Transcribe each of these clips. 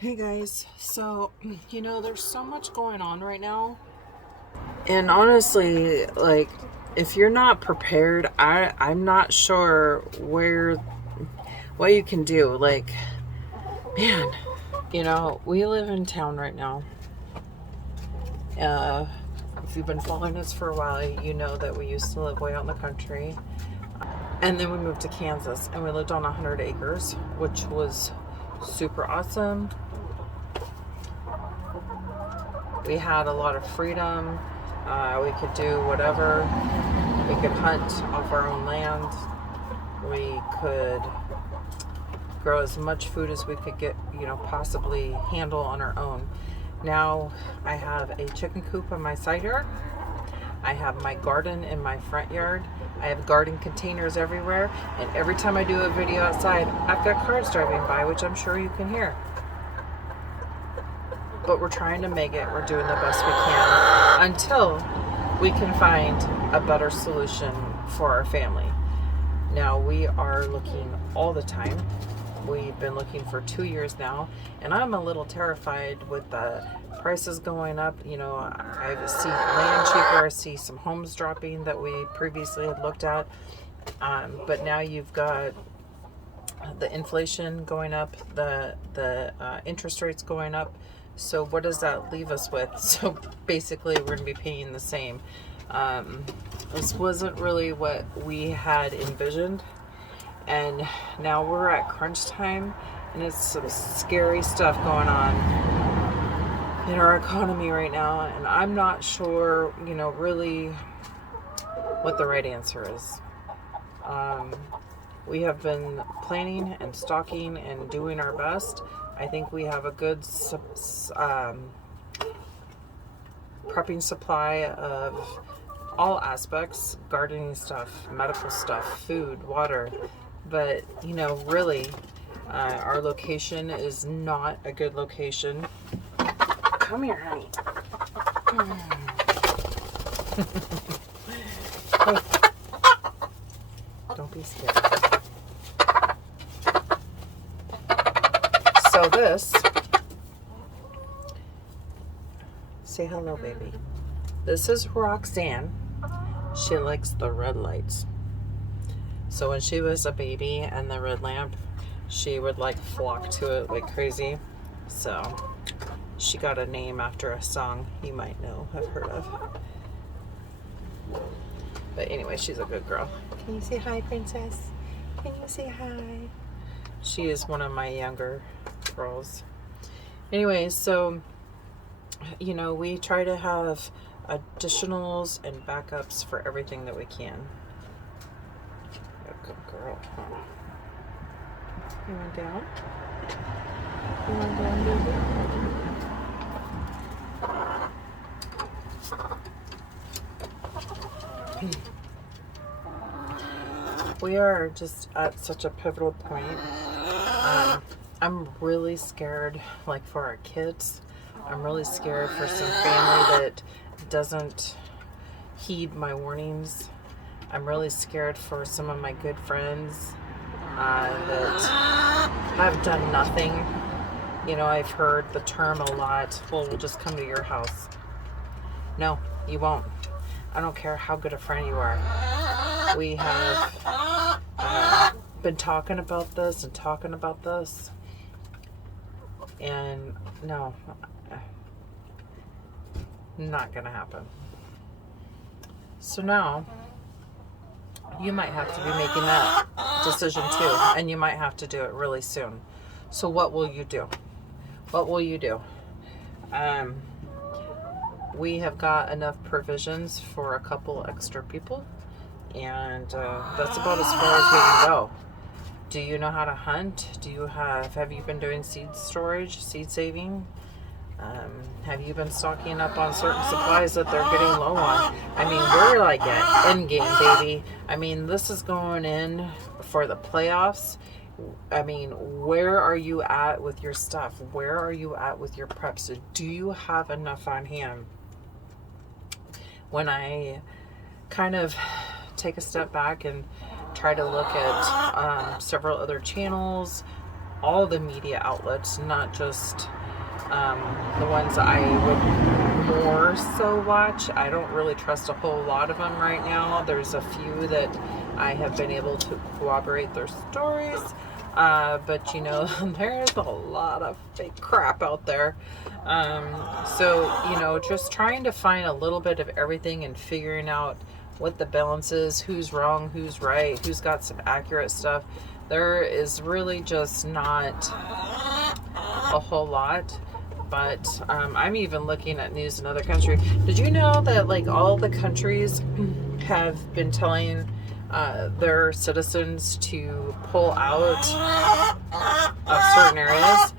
Hey guys, so there's so much going on right now. And honestly, like if you're not prepared, I'm not sure what you can do. Like, man, we live in town right now. Uh if you've been following us for a while, you know that we used to live way out in the country. And then we moved to Kansas and we lived on 100 acres, which was super awesome. We had a lot of freedom. We could do whatever. We could hunt off our own land. We could grow as much food as we could get, possibly handle on our own. Now I have a chicken coop in my side yard. I have my garden in my front yard. I have garden containers everywhere. And every time I do a video outside, I've got cars driving by, which I'm sure you can hear. But we're trying to make it. We're doing the best we can until we can find a better solution for our family. Now, we are looking all the time. We've been looking for 2 years now, and I'm a little terrified with the prices going up. I see land cheaper. I see some homes dropping that we previously had looked at. But now you've got the inflation going up, the interest rates going up. So what does that leave us with? So basically we're going to be paying the same. This wasn't really what we had envisioned. And now we're at crunch time, and it's some scary stuff going on in our economy right now. And I'm not sure, really what the right answer is. We have been planning and stocking and doing our best. I think we have a good prepping supply of all aspects: gardening stuff, medical stuff, food, water. But, really, our location is not a good location. Come here, honey. Hey. Don't be scared. So say hello, baby. This is Roxanne. She likes the red lights. So when she was a baby and the red lamp, she would flock to it like crazy. So she got a name after a song you might know, have heard of. But anyway, she's a good girl. Can you say hi, princess? Can you say hi? She is one of my younger girls. Anyway, so, we try to have additionals and backups for everything that we can. Good girl, huh? You want down? You want down, baby? We are just at such a pivotal point. I'm really scared, for our kids. I'm really scared for some family that doesn't heed my warnings. I'm really scared for some of my good friends that have done nothing. I've heard the term a lot. Well, we'll just come to your house. No, you won't. I don't care how good a friend you are. We have been talking about this, and no, not gonna happen. So now you might have to be making that decision too, and you might have to do it really soon. So what will you do? We have got enough provisions for a couple extra people, and that's about as far as we can go. Do you know how to hunt? Have you been doing seed storage, seed saving? Have you been stocking up on certain supplies that they're getting low on? We're at end game, baby. This is going in for the playoffs. Where are you at with your stuff? Where are you at with your preps? Do you have enough on hand? When I kind of take a step back and try to look at several other channels, all the media outlets, not just the ones I would more so watch. I don't really trust a whole lot of them right now. There's a few that I have been able to corroborate their stories. But you know, there's a lot of fake crap out there. So, you know, just trying to find a little bit of everything and figuring out what the balance is, who's wrong, who's right, who's got some accurate stuff. There is really just not a whole lot. But I'm even looking at news in other countries. Did you know that like all the countries have been telling their citizens to pull out of certain areas?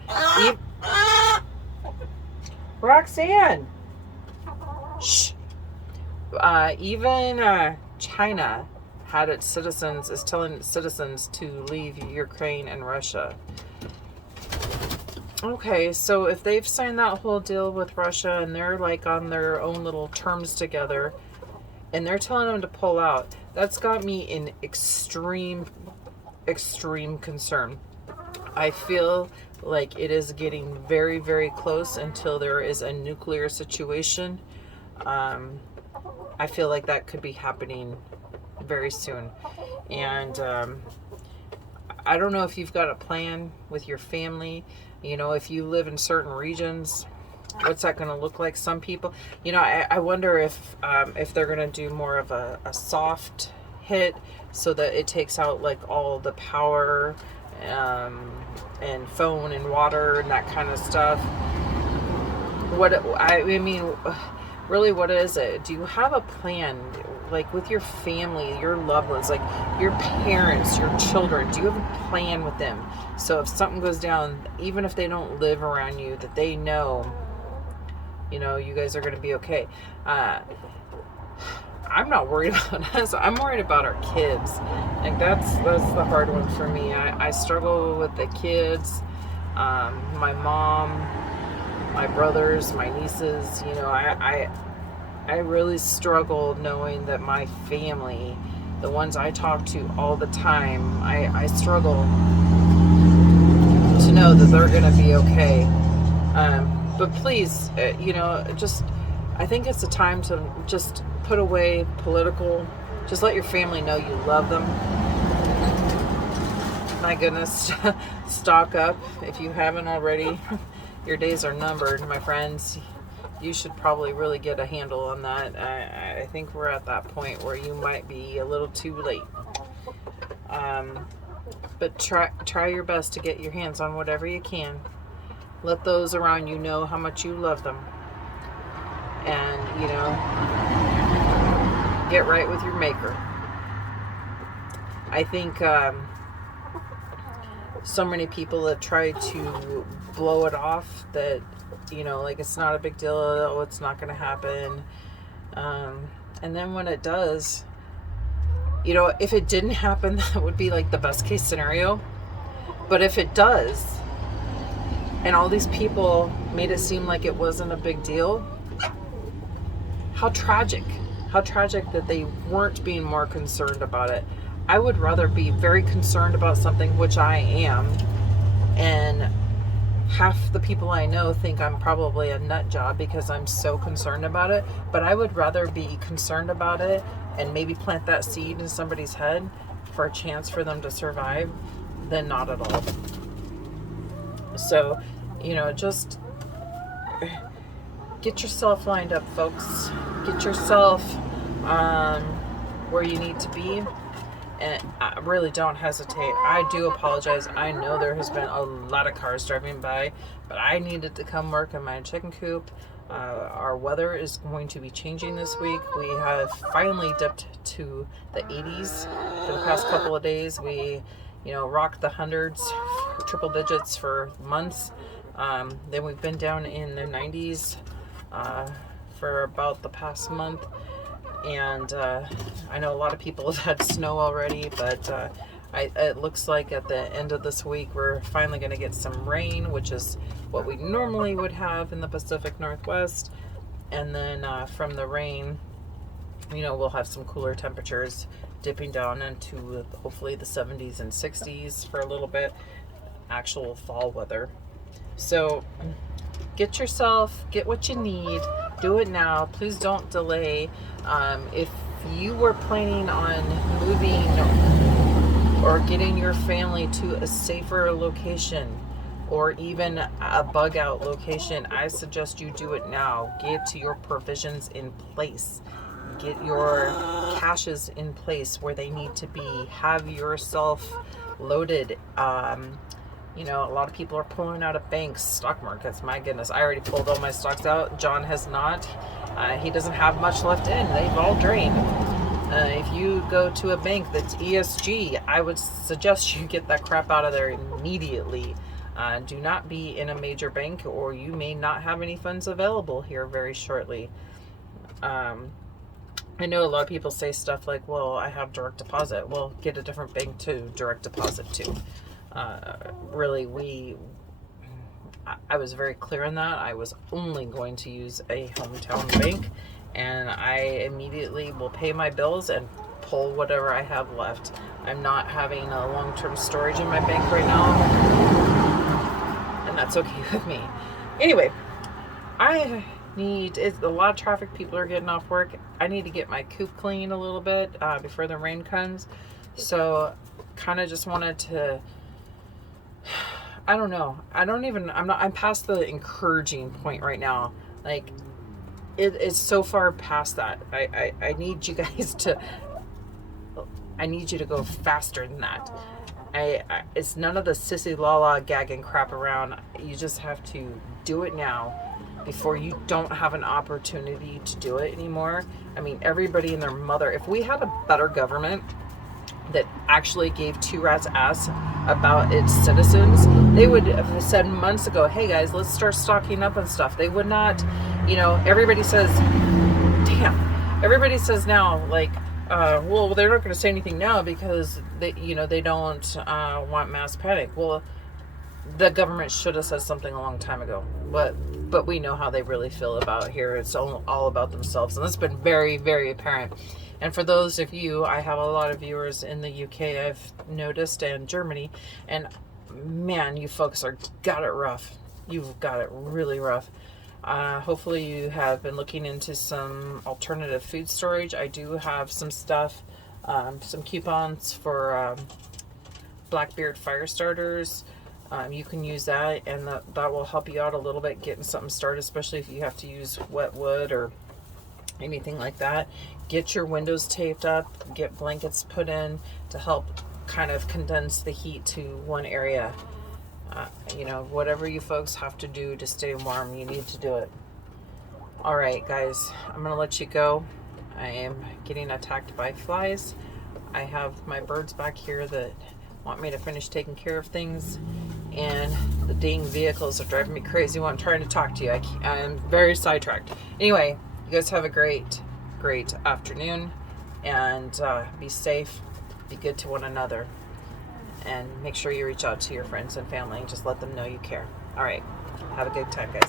Roxanne! Shh! Even China is telling its citizens to leave Ukraine and Russia. Okay, so if they've signed that whole deal with Russia and they're like on their own little terms together and they're telling them to pull out, that's got me in extreme concern. I feel like it is getting very, very close until there is a nuclear situation. I feel like that could be happening very soon. And I don't know if you've got a plan with your family. You know, if you live in certain regions, what's that going to look like? Some people, you know, I wonder if they're going to do more of a soft hit so that it takes out like all the power and phone and water and that kind of stuff. I mean, really, what is it? Do you have a plan? Like with your family, your loved ones, like your parents, your children, do you have a plan with them? So if something goes down, even if they don't live around you, that they know, you know, you guys are going to be okay. I'm not worried about us. I'm worried about our kids. Like that's the hard one for me. I struggle with the kids, my mom, my brothers, my nieces. You know, I really struggle knowing that my family, the ones I talk to all the time, I struggle to know that they're going to be okay. But please, you know, I think it's a time to just put away political. Just let your family know you love them. My goodness, stock up if you haven't already. Your days are numbered, my friends. You should probably really get a handle on that. I think we're at that point where you might be a little too late. But try your best to get your hands on whatever you can. Let those around you know how much you love them. And, you know, get right with your maker. I think so many people have tried to blow it off that, you know, like it's not a big deal. Oh, it's not going to happen. And then when it does, you know, if it didn't happen, that would be like the best case scenario. But if it does, and all these people made it seem like it wasn't a big deal, how tragic that they weren't being more concerned about it. I would rather be very concerned about something, which I am, and half the people I know think I'm probably a nut job because I'm so concerned about it, but I would rather be concerned about it and maybe plant that seed in somebody's head for a chance for them to survive than not at all. So, you know, just get yourself lined up, folks. Get yourself where you need to be. And I really don't hesitate. I do apologize. I know there has been a lot of cars driving by, but I needed to come work in my chicken coop. Our weather is going to be changing this week. We have finally dipped to the 80s for the past couple of days. We, you know, rocked the hundreds, triple digits for months. Then we've been down in the 90s for about the past month. And I know a lot of people have had snow already, but it looks like at the end of this week we're finally going to get some rain, which is what we normally would have in the Pacific Northwest. And then from the rain, you know, we'll have some cooler temperatures dipping down into hopefully the 70s and 60s for a little bit. actual fall weather. So get what you need, do it now. Please don't delay. If you were planning on moving or getting your family to a safer location or even a bug out location, I suggest you do it now. Get your provisions in place. Get your caches in place where they need to be. Have yourself loaded. You know, a lot of people are pulling out of banks, stock markets. My goodness, I already pulled all my stocks out. John has not. He doesn't have much left in. They've all drained. If you go to a bank that's ESG, I would suggest you get that crap out of there immediately. Do not be in a major bank, or you may not have any funds available here very shortly. I know a lot of people say stuff like, well, I have direct deposit. Well, get a different bank to direct deposit to. Really, I was very clear on that. I was only going to use a hometown bank, and I immediately will pay my bills and pull whatever I have left. I'm not having a long-term storage in my bank right now, and that's okay with me. Anyway, it's a lot of traffic. People are getting off work. I need to get my coop clean a little bit before the rain comes. So kind of just wanted to, I don't know. I'm past the encouraging point right now. Like, it's so far past that. I need you guys I need you to go faster than that. It's none of the sissy la gagging crap around. You just have to do it now before you don't have an opportunity to do it anymore. I mean, everybody and their mother, if we had a better government that actually gave two rats ass about its citizens, they would have said months ago, hey guys, let's start stocking up on stuff. They would not, everybody says now, like, well, they're not going to say anything now because they don't want mass panic. Well, the government should have said something a long time ago, but we know how they really feel about here. It's all about themselves, and that's been very, very apparent. And for those of you, I have a lot of viewers in the UK, I've noticed, and Germany, and man, you folks got it rough. You've got it really rough. Hopefully you have been looking into some alternative food storage. I do have some stuff, some coupons for Blackbeard fire starters. You can use that, and that will help you out a little bit getting something started, especially if you have to use wet wood or anything like that. Get your windows taped up, get blankets put in to help kind of condense the heat to one area. Whatever you folks have to do to stay warm, you need to do it. All right, guys, I'm going to let you go. I am getting attacked by flies. I have my birds back here that want me to finish taking care of things, and the dang vehicles are driving me crazy while I'm trying to talk to you. I'm very sidetracked. Anyway, you guys have a great afternoon, and be safe, be good to one another, and make sure you reach out to your friends and family and just let them know you care. All right, have a good time, guys.